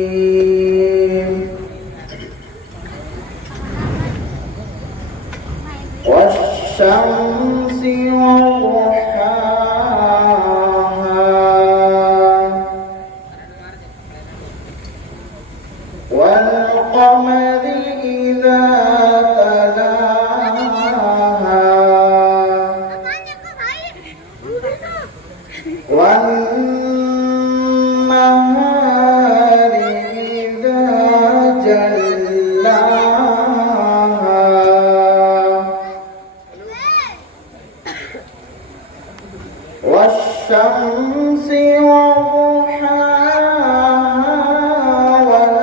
Bismillahirrahmanirrahim. Wasyamsi waduhaha wal qamari idza talaha wan nahari idza jallaha wasyamsi waduhaha wal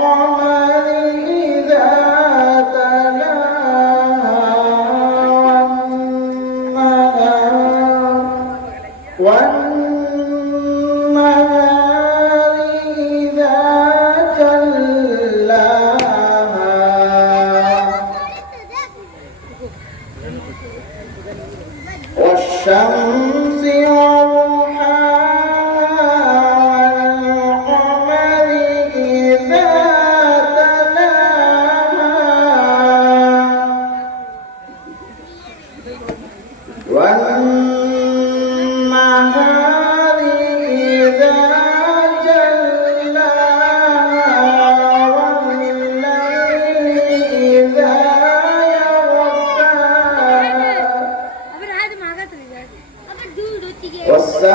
qamari idza talaha wan nahari idza jallaha wasyamsi waduhaha wal qamari idza talaha wan nahari idza jallaha wal layli idza yaghsha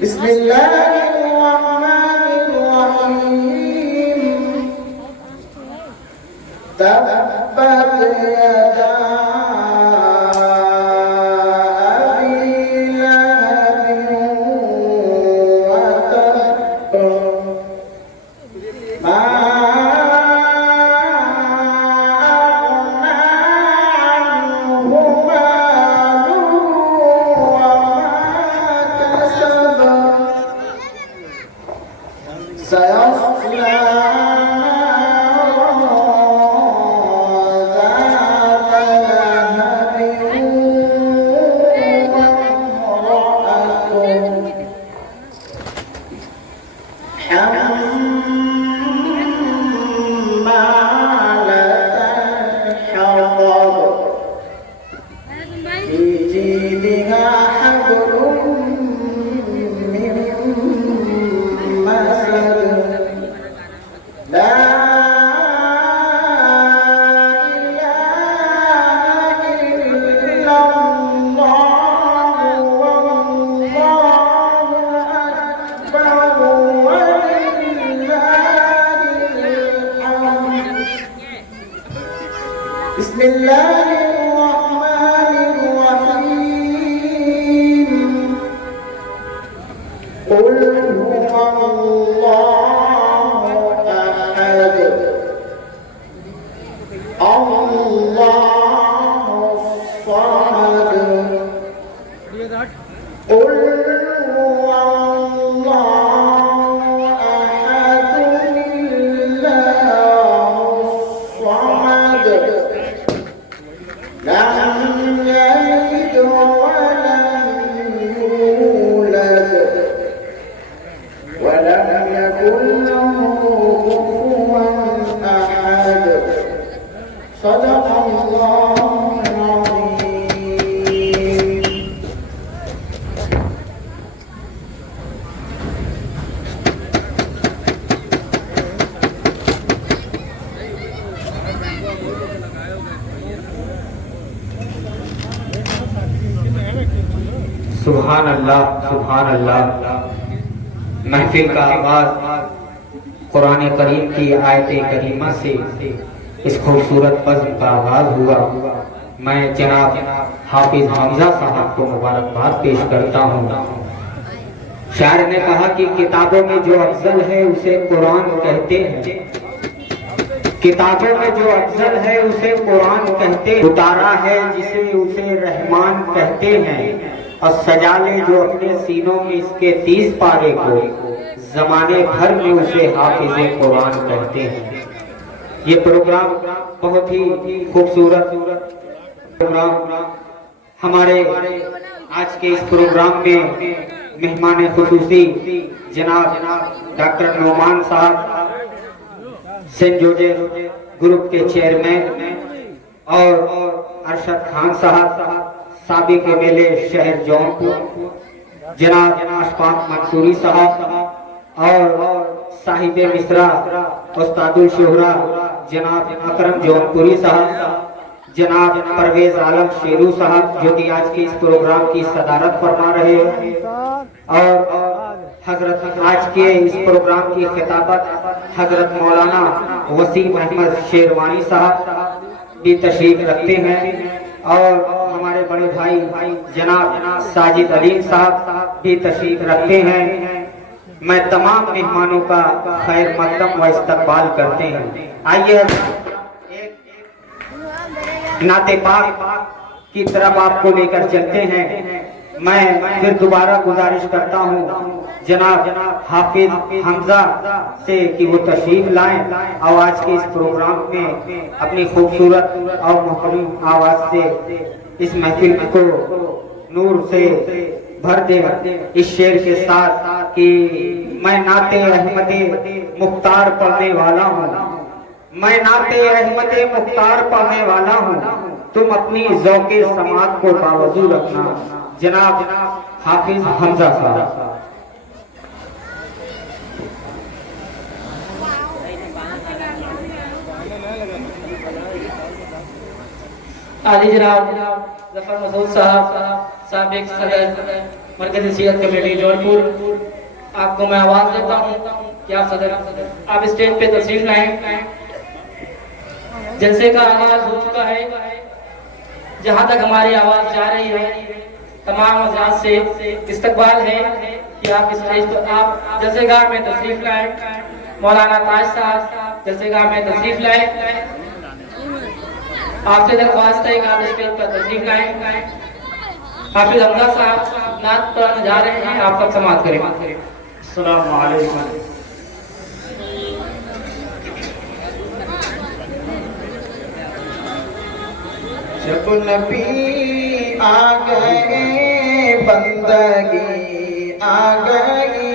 बिस्मिल्लाहिर्रहमानिर्रहीम तब्बत यदा अबी लहब व तब मा अगना अन्हु मालुहु व मा कसब सयस्ला बिस्मिल्लाहिर्रहमानिर्रहीम कुल हुवल्लाहु अहद अल्लाहुस समद कुल हुवल्लाहु अहद अल्लाहुस समद लम यलिद वलम यूलद वलम यकुन लहु कुफुवन अहद सदक़ल्लाहुल अज़ीम। सुभान अल्लाह, सुभान अल्लाह। महफिल का आगाज कुरान करीम की आयत करीमा से इस खूबसूरत बज़्म का आगाज हुआ। मैं जनाब हाफिज हमजा साहब को मुबारकबाद पेश करता हूँ। शायर ने कहा कि किताबों में जो अफजल है उसे कुरान कहते हैं, किताबों में जो अफजल है उसे कुरान कहते हैं, उतारा है जिसे उसे रहमान कहते हैं, और सजा ले जो अपने सीनों में इसके 30 पारे को, जमाने भर में उसे हाफिज़े कुरान कहते हैं। ये प्रोग्राम बहुत ही खूबसूरत प्रोग्राम। हमारे आज के इस प्रोग्राम में मेहमान खुसूसी जनाब डॉक्टर नौमान साहब, सेंट जोसेफ ग्रुप के चेयरमैन, और अरशद खान साहब, साबिक एमएलए शहर जौनपुर, जनाब अशफाक मंसूरी साहब, और साहिब मिसरा उस्तादुल शोहरा जनाब अकरम जौनपुरी साहब, जनाब परवेज आलम शेरू साहब जो कि आज के इस प्रोग्राम की सदारत फरमा रहे हैं, और हजरत आज के इस प्रोग्राम की खिताबत हजरत मौलाना वसीम अहमद शेरवानी साहब भी तशरीफ रखते हैं, और हमारे बड़े भाई जनाब साजिद अलीम साहब भी तशरीफ रखते हैं। मैं तमाम मेहमानों का खैर मकदम व इस्तकबाल करते हैं। आइए नाते पाक की तरफ आपको लेकर चलते हैं। मैं फिर दोबारा गुजारिश करता हूँ जनाब हाफिज हमजा से कि वो तशरीफ लाएं और आज के इस प्रोग्राम में अपनी खूबसूरत और मुहतरम आवाज से इस महफिल को नूर से भर दे। इस शेर के साथ कि मैं नाते अहमदे मुख्तार पढ़ने वाला हूँ, मैं नाते अहमदे मुख्तार पढ़ने वाला हूँ, तुम अपनी ज़ौक़े समात को बावजू रखना। जनाब हाफिज हमजा साहब। आली जनाब जफर मसूद साहब, साबिक सदर मरकज़ी सीरत कमेटी जौनपुर, आपको मैं आवाज़ देता हूँ कि आप सदर आप स्टेज पे तशरीफ लाएं। जलसे का आगाज हो चुका है। जहाँ तक हमारी आवाज़ जा रही है, तमाम हज़रात से इस्तकबाल है कि आप स्टेज पर आप जलसेगाह में तशरीफ लाएं। मौलाना ताज साहब जलसेगाह में तशरीफ लाएं। आपसे दरख्वास्त है कि आप स्टेज पर तशरीफ लाएं। हाफिज हमजा साहब नात पढ़ाने जा रहे हैं, आप सब समाअत करें। अस्सलामु अलैकुम। जब नबी आ गए बंदगी आ गई,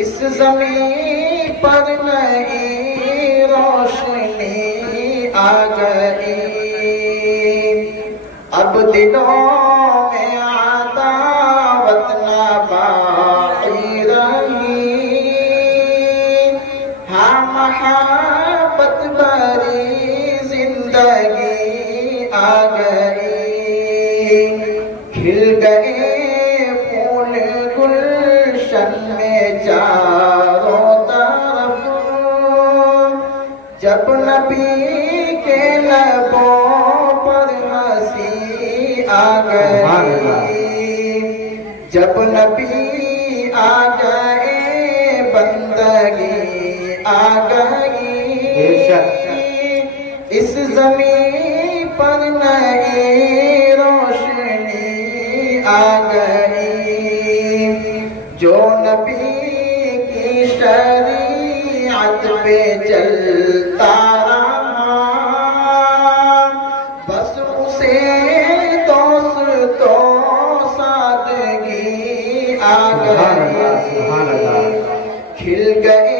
इस ज़मीन पर नई रोशनी आ गई। अब दिलों में अदावत ना बाकी रही, हाँ मोहब्बत भरी जिंदगी आ गई। खिल गए फूल गुलशन में चारों तरफ, जब नबी के लबों पर हंसी आ गई। जब नबी आ गए बंदगी आ गई, इस ज़मीन पर नई रोशनी आ गई। जो नबी की शरीयत पे चलता रहा, बस उसे दोस्तों सादगी आ गई। खिल गए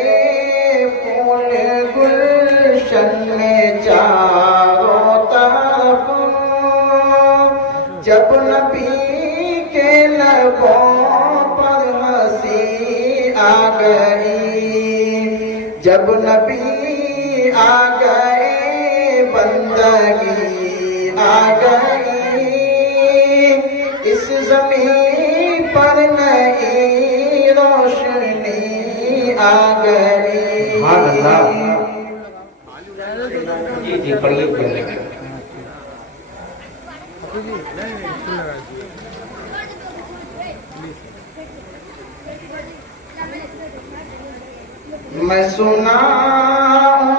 फूल गुलशन में चारों तरफ, जब नबी के लबों पर हंसी आ गई। जब नबी आ गए बंदगी आ गई, इस ज़मीन पर नई रोशनी आ गई। जी पढ़िए। मैं सुना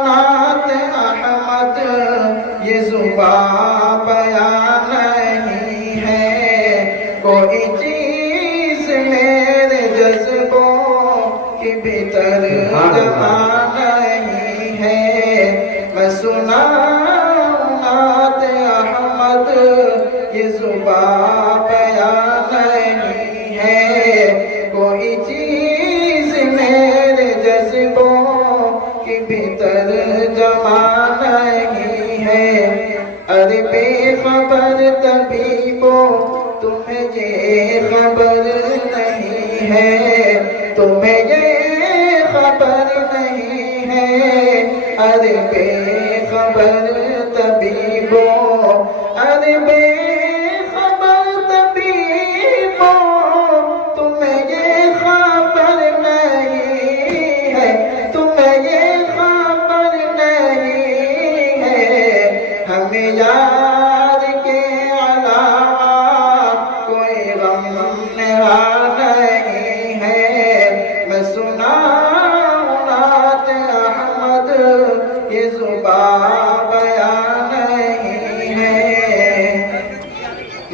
नात अहमद, ये ज़ुबान बयान नहीं है। कोई चीज़ मेरे जज्बों के भीतर जमा नहीं है। मैं सुना नात अहमद, ये ज़ुबान बयान नहीं है। कोई चीज़ मेरे जज्बों के भीतर जमा नहीं है। अरे बेखबर तबीबो, तुम्हें ये खबर नहीं है, तुम्हें ये खबर नहीं है। अरे बेखबर तबीबो, अरे बेखबर तबीबो, तुम्हें ये खबर नहीं है, तुम्हें ये खबर नहीं है। हमें यार के अलावा कोई गम नहीं है। मैं सुना नात अहमद, ये ज़ुबान बयान नहीं है।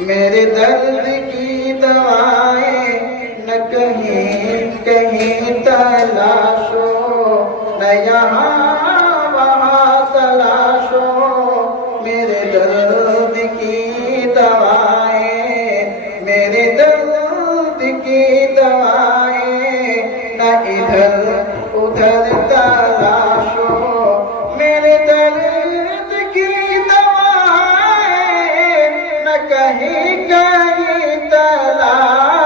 मेरे दर्द की दवाएं न कहीं कहीं तलाशो, न यहाँ वहाँ तलाशो। मेरे दर्द की दवाएं, मेरे दर्द की दवाएं, न इधर उधर तलाशो। मेरे दर्द की दवाएं न कहीं कहीं तलाशो।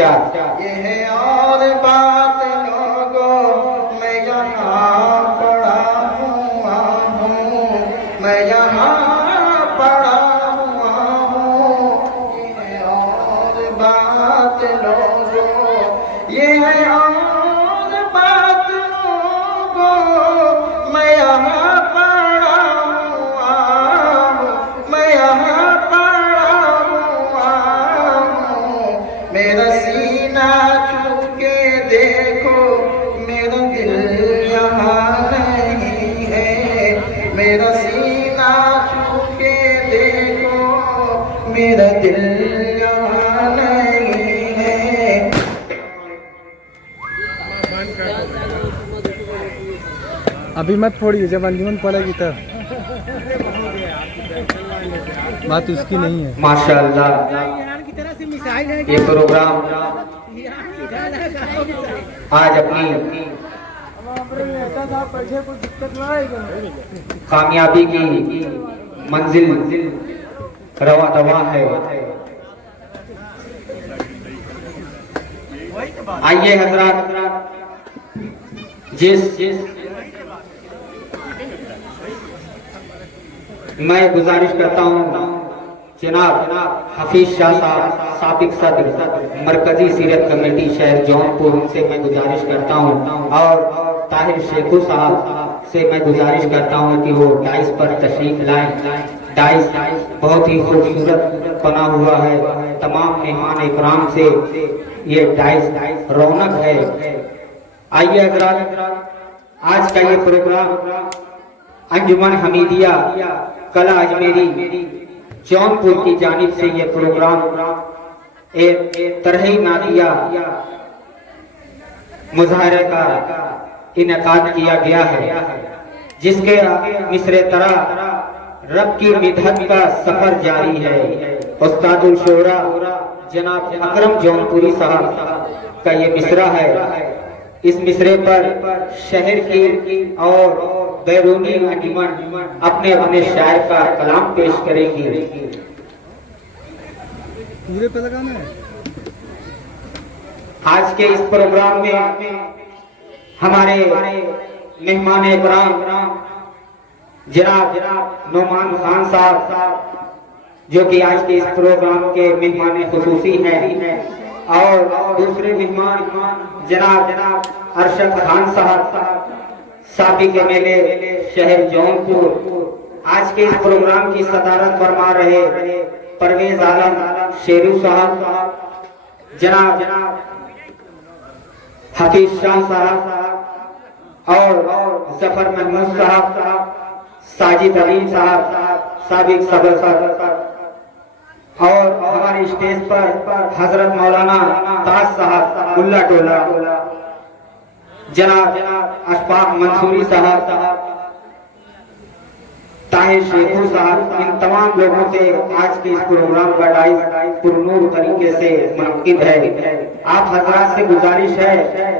इरशाद। ये है और बात लोगों, मैं यहाँ पड़ा हुआ हूँ, मैं यहाँ पड़ा हुआ हूँ। ये है और बात लोगों, ये है और बात लोगों, मैं यहाँ पड़ा हुआ हूँ, मैं यहाँ पड़ा हुआ हूँ। मेरा सीना छू के देखो, मेरा दिल यहाँ नहीं है। मेरा सीना छू के देखो, मेरा दिल यहाँ नहीं है। अभी मत फोड़िए, जब अंजुमन पड़ेगी तब। बात उसकी नहीं है। माशाअल्लाह ये प्रोग्राम आज अपनी कामयाबी की मंजिल रवा दवा है। आइए हजरात, जिस मैं गुजारिश करता हूँ जनाब हफीज शाह साहब साबिक सदर मरकजी सीरत कमेटी शहर जौनपुर, उनसे मैं गुजारिश करता हूँ और ताहिर शेखू साहब से मैं गुजारिश करता हूँ कि वो डाइस पर तशरीफ लाएं। डाइस बहुत ही खूबसूरत बना हुआ है। तमाम मेहमान इकराम से ये डाइस रौनक है। आइए हजरात, आज का ये प्रोग्राम अंजुमन हमीदिया कला अजमेरी जौनपुर की जानिब से ये प्रोग्राम एक तरही नादिया मुजाहरे का इनेकाद किया गया है, जिसके मिसरे तरह रब की मिदहत का सफर जारी है। उस्तादुल शोरा जनाब अकरम जौनपुरी साहब का ये मिसरा है। इस मिसरे पर शहर की और बैरूनी अंजुमन अपने अपने शायर का कलाम पेश करेंगी। पूरे पे लगाना है। आज के इस प्रोग्राम में हमारे मेहमान इकराम जनाब नौमान खान साहब, जो कि आज के इस प्रोग्राम के मेहमान खुसूसी हैं, और दूसरे मेहमान जनाब अरशद खान साहब साबिक एमएलए शहर जौनपुर। आज के इस प्रोग्राम की सदारत फरमा रहे परवेज आलम शेरू साहब, जनाब हफीज शाह साहब और जफर महमूद साहब, साजिद अलीम साहब साबिक सदर साहब, और हमारे स्टेज पर हजरत मौलाना ताज साहब मुल्ला टोला, जनाब अशफाक मंसूरी साहब, ताहिर शेखू साहब, इन तमाम लोगों से आज के इस प्रोग्राम का डाइस पुरनूर तरीके से मुनक्किद है। आप हजरात से गुजारिश है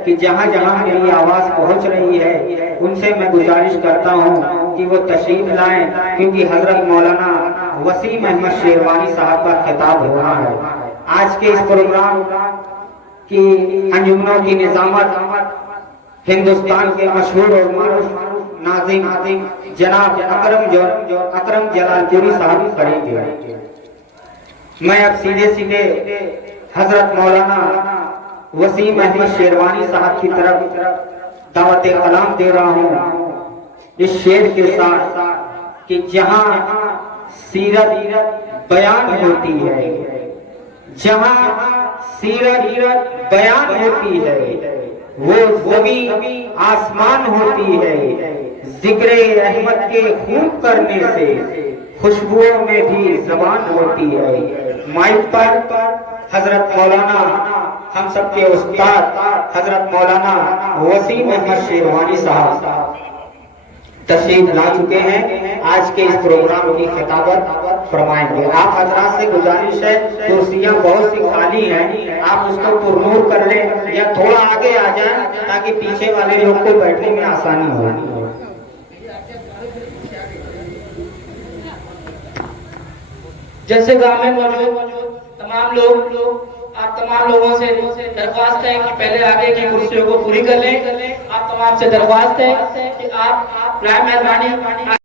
कि जहां जहां मेरी आवाज पहुंच रही है, उनसे मैं गुजारिश करता हूं कि वो तशरीफ लाएं, क्योंकि हजरत मौलाना वसीम अहमद शेरवानी साहब का खिताब हो रहा है। आज के इस प्रोग्राम की अंजुमनों की निजामत हिंदुस्तान के मशहूर और मारूफ नाज़िम जनाब अकरम जलालपुरी साहब करेंगे। मैं अब सीधे हजरत मौलाना वसीम अहमद शेरवानी साहब की तरफ दावत कलाम दे रहा हूँ इस शेर के साथ कि जहां सीरत बयान होती है, जहां सीरत बयान होती है, वो ज़मीन आसमान होती है। जिक्र अहमद के खूब करने से खुशबुओं में भी जबान होती है। माइक पर हजरत मौलाना हम सबके उस्ताद हजरत मौलाना वसीम अहमद शेरवानी साहब तशरीफ ला चुके हैं। आज के इस प्रोग्राम की खिताबत फरमाएंगे। आप हजरात से गुजारिश है, कुर्सियां बहुत सी खाली हैं, आप उसको पुरनूर कर लें या थोड़ा आगे आ जाएं ताकि पीछे वाले लोग को बैठने में आसानी हो। जैसे गांव में मौजूद तमाम लोग आप तमाम लोगों से दरख्वास्त है कि पहले आगे की कुर्सियों को पूरी कर लें। आप तमाम से दरख्वास्त है कि आप मेहरबानी